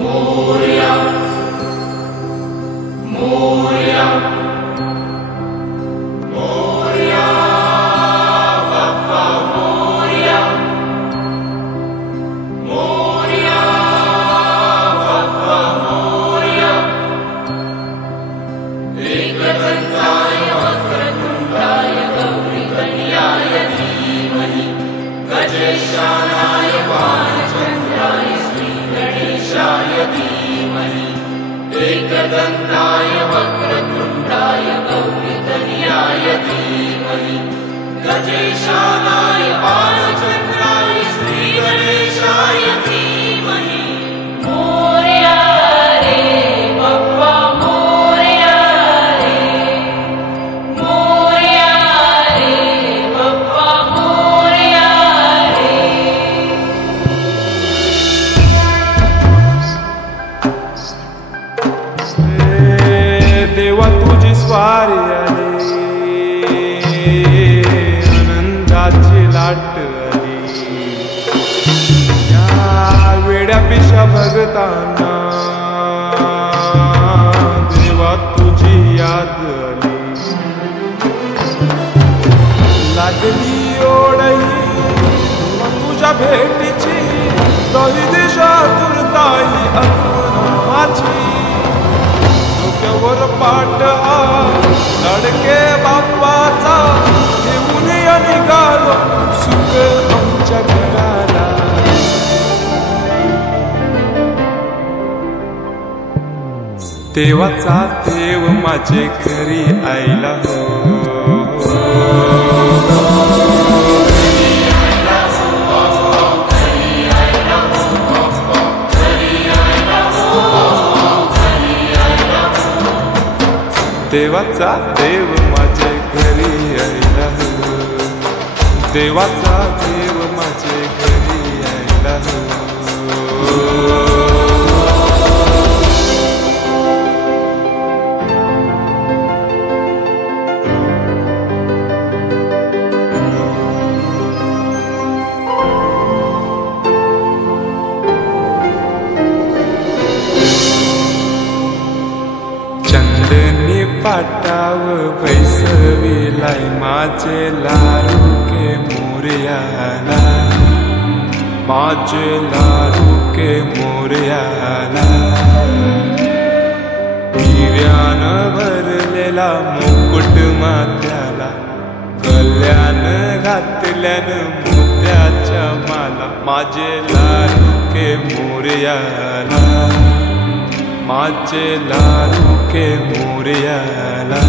मोरया मोरया मोरया बाप्पा मोरया मोरया बाप्पा मोरया एकदंताय वक्रतुंडाय गौरीकन्याय धीमहि गजेशानाय वानचन्द्राय श्रीगणेशाय धीमहि एकदन्ताय वक्रतुंडाय गौरीकन्याय धीमहि गजेशानाय वानचन्द्राय श्रीगणेशाय धीमहि मोरया रे बाप्पा मोरया रे मोरया रे बाप्पा मोरया रे देवा तुझी स्वारी आली आनंदाची लाट आली या वेड्या पिशा भगतांना देवा तुझी याद आली लागली ओढही तुझ्या भेटीची तरी दिशा दुर्ताई माझी डोक्यावर पाट लडके बाप्पाचा घेऊन निघालो सुख आमच्या घराला देवाचा देव माझे घरी आईला हो देवाचा देव माझे घरी आईला हो देवाचा देव माझे घरी आईला हो चंदनी पाटाव बैसविलाय माझे लारू के मोरयाला माझे लारू के मोरयाला हिऱ्यान भरलेला मुकुट माथ्याला गल्यान घातल्यान मोत्याच्या माला माझे लारू के मोरयाला माझे लारू के मोरयाला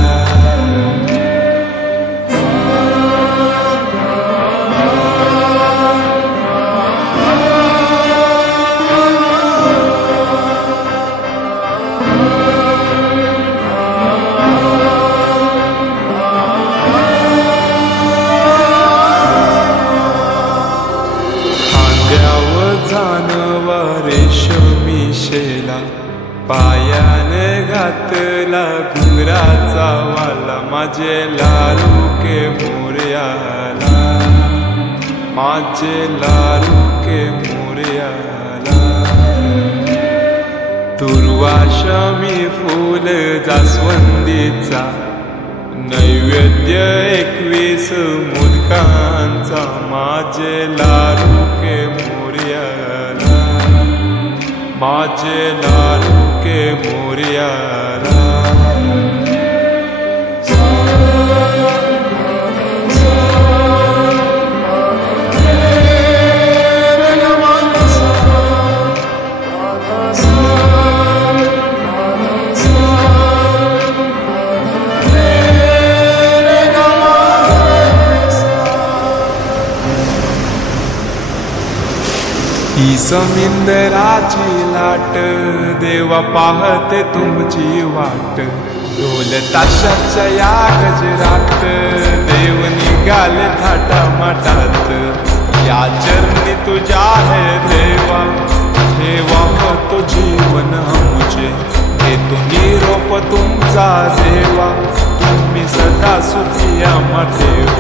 खांद्यावर जानवा रेशमी शेला पायान घातला घुंगराचा वाला माझे लारू के मोरयाला माझे लारू के मोरयाला दुर्वाशमी फूल जास्वंदीचा नैवेद्य 21 मोदकांचा माझे लारू के मोरयाला माझे लारू के मोरयाला ही समिंदराची लाट देवा पाहते तुमची वाट ढोल ताशाच्या या गजरात देव निघाले थाटामाटात या चरणी तुझ्या है देवा ठेवा तो जीवन आमचे घेतो निरोप तुमचा देवा तुम्ही सदा सुखी आम्हा ठेवा